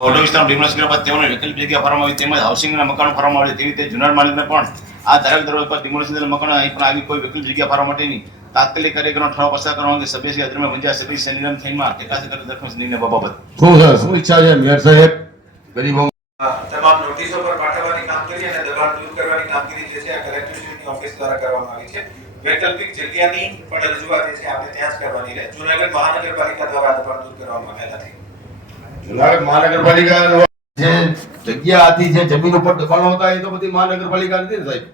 Auto વિસ્તારમાં demolish કર્યા બાદ તેઓને વૈકલ્પિક જગ્યા ફાળવવામાં આવી તેમજ હાઉસિંગના મકાનો ફાળવવામાં આવે તેવી રીતે જુનાર માલિકને પણ આ ધારક દરવાજા પર ડિમોલિશ થયેલા મકાનો અહીં પણ આવી કોઈ વૈકલ્પિક જગ્યા ફાળવવા માટેની તાત્કાલિક કાર્યક્રમ ઠરાવ પસાર કરવા અંગે સભ્ય શ્રી અધ્રમાં પંચાયત સભ્ય સેનિરમ થઈમાં એકાદ કરી દરખાસ્ત નિર્ણય બાબત. શું છે શું ઈચ્છા છે મેયર સાહેબ. ગરીબો તમામ નોટિસો પર પાઠવવાની કામગીરી અને દબાણ દૂર કરવાની કામગીરી જે છે આ કલેક્ટરેટની ઓફિસ દ્વારા કરવામાં આવી છે. વૈકલ્પિક જગ્યાની પણ રજૂઆત છે આપણે ત્યાં જ કરવાની રહે. જૂનાગઢ મહાનગરપાલિકા દ્વારા દબાણ દૂર કરવામાં આવ્યા નથી મહાનગરપાલિકા જે જગ્યા હતી જે જમીન ઉપર દબાણો હતા એ તો બધી મહાનગરપાલિકા ને સાહેબ.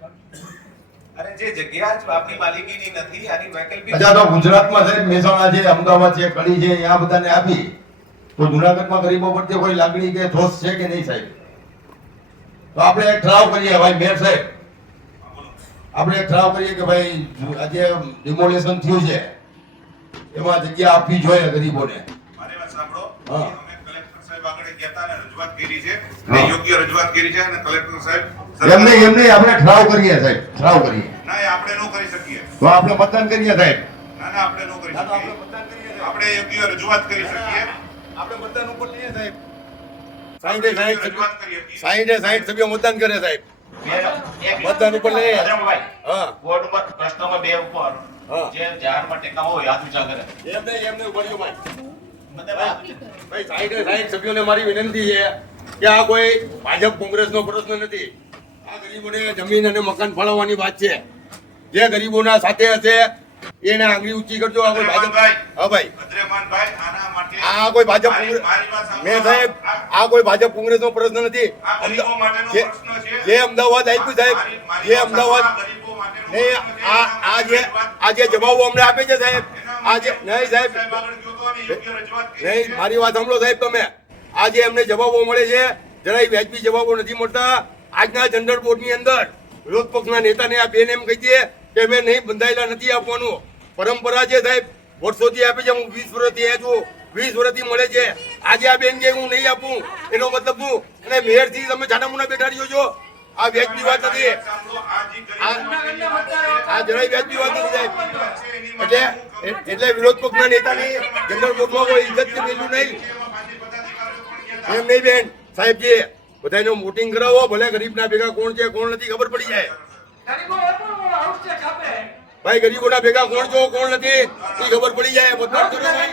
અને જે જગ્યા આપની માલિકીની નથી આની વૈકલ્પિક અચ્છા તો ગુજરાતમાં સાહેબ મહેસાણા છે અમદાવાદ છે કડી છે ત્યાં બધાને આપી. તો જુનાગઢમાં ગરીબો પ્રત્યે કોઈ લાગણી કે ઠોસ છે કે નહીં સાહેબ? તો આપણે એક ઠરાવ કરીએ ભાઈ મેર સાહેબ. આપણે એક ઠરાવ કરીએ કે ભાઈ આજે ડિમોલેશન થયું છે. એમાં જગ્યા આપવી જોઈએ ગરીબોને. મારી વાત સાંભળો. હા. અમે કલેક્ટર સાહેબ આગળ ગયા હતા અને રજૂઆત કરી છે. હા. યોગ્ય રજૂઆત કરી છે અને કલેક્ટર સાહેબ એમને એમને આપણે ઠરાવ કરીએ સાહેબ ઠરાવ કરીએ. ના આપણે ન કરી શકીએ. તો આપણે મતદાન કરીએ સાહેબ. ના ના આપણે ન કરી ના, આપણે મતદાન કરીએ આપણે યોગ્ય રજૂઆત કરી શકીએ. આપણે મતદાન ઉપર લઈએ સાહેબ. કરી શકીએ. સાહીઠે સાહીઠ સભ્યો મતદાન કરે સાહેબ. મતદાન ઉપર લઈએ હા. વોર્ડ નંબર બે ઉપર. જે જાહેરમાં ટેકા હોય હાથ વિચાર કરે. એમને એમને ઉભર્યું ભાઈ ભાઈ સાહેબ સાહીઠ સભ્યોને મારી વિનંતી છે કે આ કોઈ ભાજપ કોંગ્રેસનો પ્રશ્ન નથી. આ ગરીબોને જમીન અને મકાન ફાળવવાની વાત છે. જે ગરીબોના સાથે હશે એને આંગળી ઊંચી કરજો. આ કોઈ ભાજપ હા ભાઈ. આ કોઈ ભાજપ કોંગ્રેસ. મેં સાહેબ આ- કોઈ ભાજપ કોંગ્રેસનો પ્રશ્ન નથી. જે- અમદાવાદ આપ્યું સાહેબ જે અમદાવાદ નહીં આ જે આ જે જવાબો અમને આપે છે સાહેબ એના આ નહીં સાહેબ. નહીં, મારી વાત સાંભળો સાહેબ તમે. આજે એમને જવાબો મળે છે. જરાય વ્યાજબી જવાબો નથી મળતા. આજના જનરલ બોર્ડની અંદર વિરોધ પક્ષના નેતાને આ બેન એમ કહી દે કે અમે નહીં, બંધાયેલા નથી આપવાનું. પરંપરા છે સાહેબ. વર્ષોથી આપે છે, હું વીસ વર્ષથી અહીંયા છું. વીસ વર્ષથી મળે છે. આજે આ બેન કે હું નહીં આપું. એનો મતલબ શું? અને મેયરથી તમે છાના મુના બેઠા રહ્યો છો. આ વ્યાજબી વાત નથી. આ જરાય વ્યાજબી વાત નથી સાહેબ. એટલે. એટલે વિરોધ પક્ષના નેતાની જનરલ બોર્ડમાં કોઈ ઇજ્જત મેળવ્યું નહીં. એમાં નહીં બેન. સાહેબ જે બધાનો વોટિંગ કરાવો ભલે ગરીબના ભેગા કોણ છે કોણ નથી ખબર પડી જાય. ભાઈ ગરીબોના ભેગા કોણ છો કોણ નથી એ ખબર પડી જાય. મતદાન કરો ભાઈ.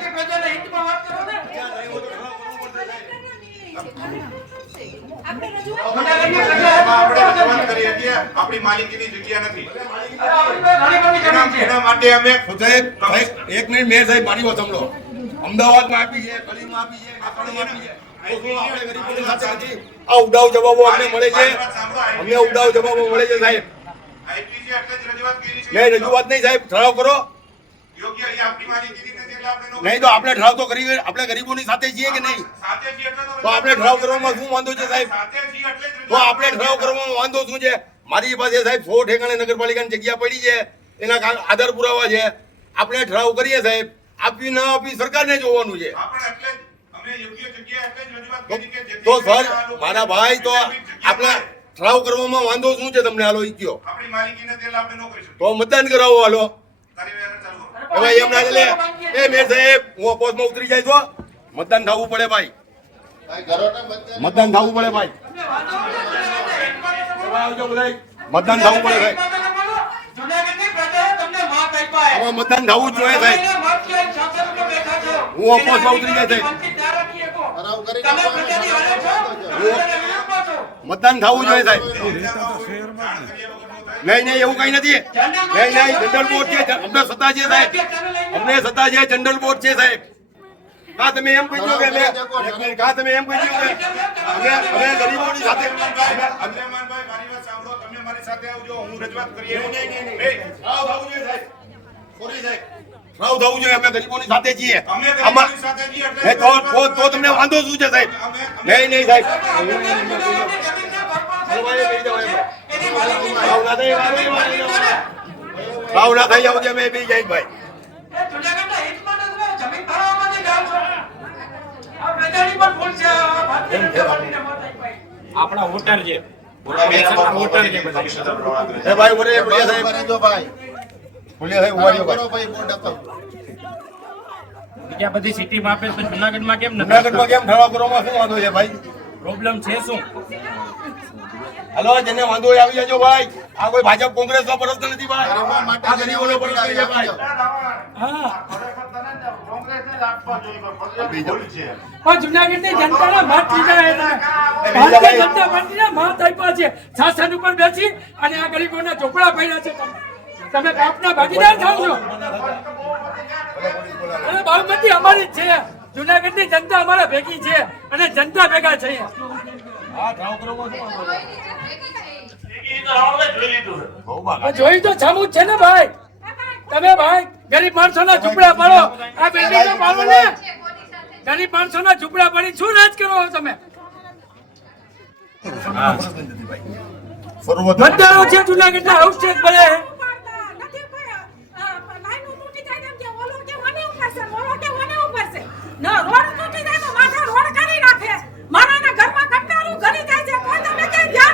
એમાં આપણે રજૂઆત કરી હતી આપણી માલિકીની જગ્યા નથી. એના માટે અમે એક મિનિટ મેં સાહેબ મારી વાત સાંભળો. અમદાવાદમાં આપી છે કડીમાં આપી છે કાકડમાં આપી છે. આ ઉડાવ જવાબો અમને મળે છે. અમને ઉડાવ જવાબો મળે છે સાહેબ. મેં રજૂઆત નહીં સાહેબ. ઠરાવ કરો. નહીં તો આપણે ઠરાવ તો કરી આપણે ગરીબોની સાથે છીએ કે નહીં? તો આપણે ઠરાવ કરવામાં શું વાંધો છે સાહેબ? તો આપણે ઠરાવ કરવામાં વાંધો શું છે? મારી પાસે સાહેબ સો ઠેકાણે નગરપાલિકાની જગ્યા પડી છે. એના આધાર પુરાવા છે. આપણે ઠરાવ કરીએ સાહેબ. આપી ના આપી સરકારને જોવાનું છે. આપણે એટલે જ. અમે યોગ્ય જગ્યાએ એટલે જ રજૂઆત તો- કરી કે જેથી તો સર મારા ભાઈ તો આપણા ઠરાવ કરવામાં વાંધો શું છે તમને હાલો ઈ કયો? આપણી માલિકી નથી એટલે આપણે નો કરી શકીએ. તો મતદાન કરાવો હાલો. ભાઈ એમ ના ચાલે. એ મેર સાહેબ હું અપોઝમાં ઉતરી જાય તો. મતદાન થવું પડે ભાઈ. મતદાન થવું પડે ભાઈ. મતદાન થવું પડે ભાઈ. આમાં મતદાન થવું જોઈએ સાહેબ હું અપોઝમાં ઉતરી જાય મતદાન થવું જોઈએ સાહેબ. નહીં નહીં એવું કઈ નથી. નહીં નહીં જનરલ બોર્ડ છે અમને સત્તા છે સાહેબ. અમને સત્તા છે જનરલ બોર્ડ છે સાહેબ. કા તમે એમ કહી દો કે કા તમે એમ કહી દો કે અમે અમે ગરીબોની સાથે અમે- અમે- અબ્દુલરહમાનભાઈ, મારી વાત સાંભળો તમે મારી સાથે આવજો હું રજૂઆત કરીએ નહીં, નહીં, નહીં. ઠરાવ થવું જોઈએ સાહેબ સોરી સાહેબ ઠરાવ થવું જોઈએ અમે ગરીબોની સાથે છીએ અમે સાથે છીએ એટલે તો તો તો તમને વાંધો શું છે સાહેબ નહીં નહીં સાહેબ ઠરાવ ના થઈ અમે બી જાય ભાઈ આપણા હોટલ છે કરે. એ ભાઈ સાહેબ. બીજા બધી સિટીમાં આપે તો જુનાગઢમાં કેમ નથી? જુનાગઢમાં કેમ ઠરાવ કરવામાં શું વાંધો છે ભાઈ? પ્રોબ્લેમ છે શું? હલો જેને વાંધો હોય આવી જજો ભાઈ. આ કોઈ ભાજપ કોંગ્રેસ નો પ્રશ્ન નથી ભાઈ. માટે આ ગરીબોનો પ્રશ્ન છે ભાઈ. હા. પણ જુનાગઢની જનતાના મત લીધા ભારતીય જનતા પાર્ટીના મત આપ્યા છે. શાસન ઉપર બેસી અને આ ગરીબોના ચોપડા પડ્યા છે. તમે. તમે બાપના ભાગીદાર થાવ છો. અને બાળમતી અમારી જ છે. જુનાગઢની જનતા અમારા ભેગી છે અને જનતા ભેગા છે. જોઈ તો છામું જ છે ને ભાઈ? તમે ભાઈ ગરીબ માણસોના ઝૂંપડા પાડો. આ બિલ્ડિંગો પાડો ને. ગરીબ માણસોના ઝૂંપડા પાડી શું રાજ કરો તમે? મતદારો છે હાઉસ નિશાળે જવું હોય તો વિચાર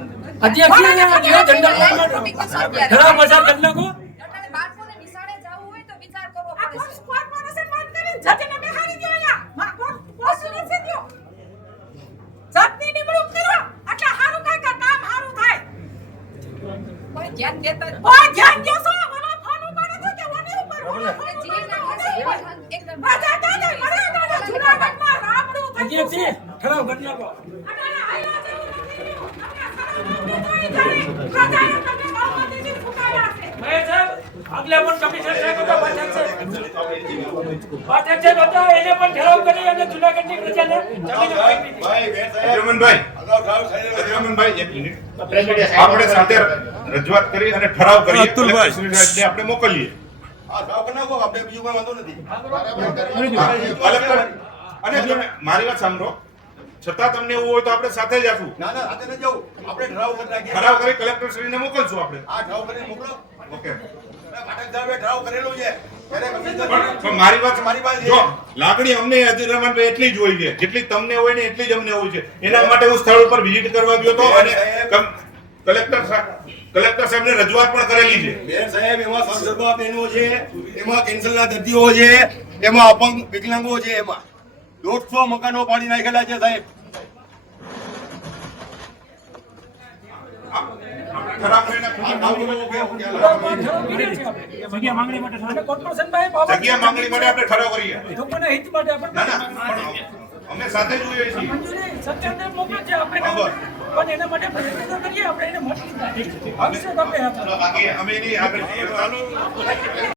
કરવો પડે છે. કોઈ ધ્યાન દેતા જ એકદમ અધ્યક્ષ ઠરાવ કરી નાખો. મહેશ સાહેબ આગલે પણ કમિશનર સાહેબ હતા પાછળ છે. પાછળ છે બધા એને પણ ઠરાવ કરી અને જુનાગઢની પ્રજાને જમીન આપી દીધી. ભાઈ બેન સાહેબ. અજયમનભાઈ. અગાઉ ઠરાવ થયેલો છે. અજયમનભાઈ એક મિનિટ. આપણે સાથે રજૂઆત કરી અને ઠરાવ કરી અતુલભાઈ. આપણે મોકલીએ. આ ઠરાવ આપણે બીજું કોઈ વાંધો નથી. અને તમે મારી વાત સાંભળો. છતાં તમને એવું હોય તો આપણે સાથે જ આશું ના ના સાથે ન જવું. આપણે ઠરાવ કરી નાખીએ. ઠરાવ કરી કલેક્ટરશ્રીને મોકલશું આપણે. આ ઠરાવ કરીને મોકલો. ઓકે. પાઠક સાહેબે ઠરાવ કરેલો છે. મારી વાત મારી પાસે જો લાગણી અમને અધિરમણભાઈ એટલી જ હોય છે. જેટલી તમને હોય ને એટલી જ અમને હોય છે. એના માટે હું સ્થળ ઉપર વિઝિટ કરવા ગયો હતો અને કલેક્ટર સાહેબ કલેક્ટર સાહેબને રજૂઆત પણ કરેલી છે. બેન સાહેબ એમાં બહેનો છે એમાં કેન્સરના દર્દીઓ છે એમાં અપંગ વિકલાંગો છે એમાં. દોઢસો મકાનો પાડી નાખેલા છે સાહેબ ઠરાવ કરીને આ ઠરાવ કેવો કે હું ક્યાં લાગુ? જગ્યા માંગણી માટે કોર્પોરેશન જગ્યા માંગણી માટે આપણે ઠરાવ કરીએ લોકોના હિત માટે આપણે અમે સાથે જ હોઈએ છીએ મોકલે છે આપણે. પણ એના માટે પ્રયત્ન કરીએ આપણે એને મોકલી. આવશે આપણે અમે એની આગળ